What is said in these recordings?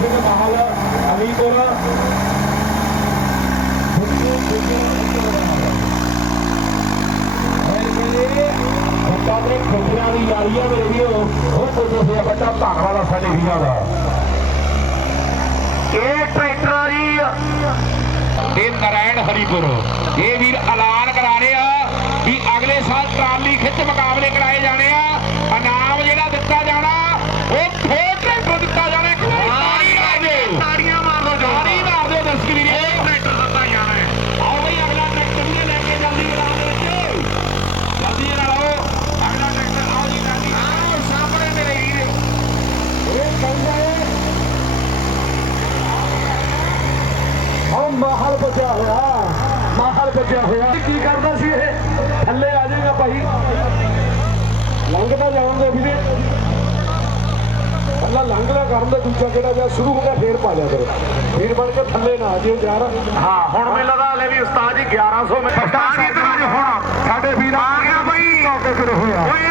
ਸਿੰਘ ਮਹਾਲ ਅਲੀਪੁਰ ਬੱਚਾ ਦੇ ਖੁਸ਼ੀਆਂ ਦੀ ਯਾਰੀ ਆ ਮੇਰੇ ਵੀਰੋ ਉਹ। ਪੁੱਛੋ ਸੇ ਬੱਚਾ, ਧੰਨਵਾਦ ਦਾ ਸਾਡੇ ਵੀਰਾਂ ਦਾ। ਇਹ ਟਰੈਕਟਰ ਆ ਜੀ, ਇਹ ਨਰਾਇਣ ਹਰੀਪੁਰ। ਇਹ ਵੀਰ ਐਲਾਨ ਬਚਿਆ ਹੋਇਆ। ਮਾਹਲ ਬਚਿਆ ਹੋਇਆ। ਕੀ ਕਰਦਾ ਸੀ ਇਹ? ਥੱਲੇ ਆ ਜਾਏਗਾ ਭਾਈ। ਲੰਘਦਾ ਜਾਣ ਦੇ ਵੀਰੇ ਅੱਲਾ ਲੰਘਦਾ ਕਰਨ ਦਾ ਦੂਜਾ ਕਿਹੜਾ ਜਾਂ ਸ਼ੁਰੂ ਹੋ ਗਿਆ ਫੇਰ ਪਾ ਲਿਆ ਕਰੋ। ਫੇਰ ਬਣ ਕੇ ਥੱਲੇ ਨਾ ਆ ਜਿਓ ਯਾਰ। ਹਾਂ ਹੁਣ ਮੈਨੂੰ ਲੱਗਦਾ ਹਲੇ ਵੀ ਉਸਤਾਦ ਜੀ 1100 ਮੀਟਰ ਉਸਤਾਦ ਜੀ ਇਧਰ ਆ ਜਾਓ ਹੁਣ। ਸਾਡੇ ਵੀਰ ਆ ਗਿਆ ਬਈ ਕੇ ਸ਼ੁਰੂ ਹੋਇਆ।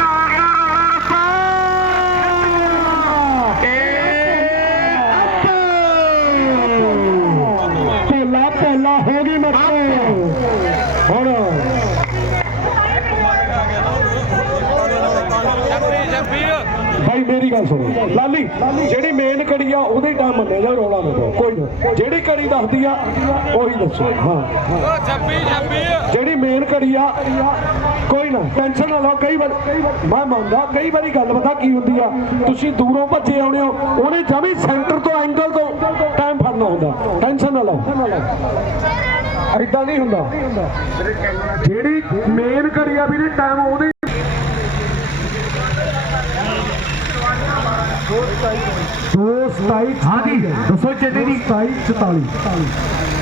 ਪਹਿਲਾ ਪਹਿਲਾ ਹੋ ਗਈ ਮੱਟੋ ਹੁਣ। ਭਾਈ ਮੇਰੀ ਗੱਲ ਸੁਣੋ। ਲਾਲੀ ਜਿਹੜੀ ਮੇਨ ਕੜੀ ਆ ਉਹਦੇ ਟਾਈਮ ਮੰਨਿਆ ਜਾ ਰੋਲਾ ਨਾ ਪਾਓ। ਕੋਈ ਨਾ। ਜਿਹੜੀ ਕੜੀ ਦੱਸਦੀ ਆ ਉਹੀ ਦੱਸੋ। ਹਾਂ। ਜਿਹੜੀ ਮੇਨ ਕੜੀ ਆ ਕੋਈ ਨਾ। ਟੈਨਸ਼ਨ ਨਾ ਲਓ। ਕਈ ਵਾਰ ਮੈਂ ਮੰਨਦਾ ਕਈ ਵਾਰੀ ਗੱਲ ਪਤਾ ਕੀ ਹੁੰਦੀ ਆ? ਤੁਸੀਂ ਦੂਰੋਂ ਭੱਜੇ ਆਉਣੇ ਹੋ ਉਹਨੇ ਜਮੀ ਸੈਂਟਰ ਤੋਂ ਐਂਗਲ ਤੋਂ ਟਾਈਮ ਫੜਨਾ ਹੁੰਦਾ। ਐਦਾਂ ਨਹੀਂ ਹੁੰਦਾ। ਜਿਹੜੀ ਮੇਨ ਕੜੀ ਆ ਵੀਰੇ ਟਾਈਮ ਉਹਦੇ ਦੋ ਸਤਾਈ ਹਾਂਜੀ ਦੱਸੋ ਚੇਤੇ ਦੀ 27 44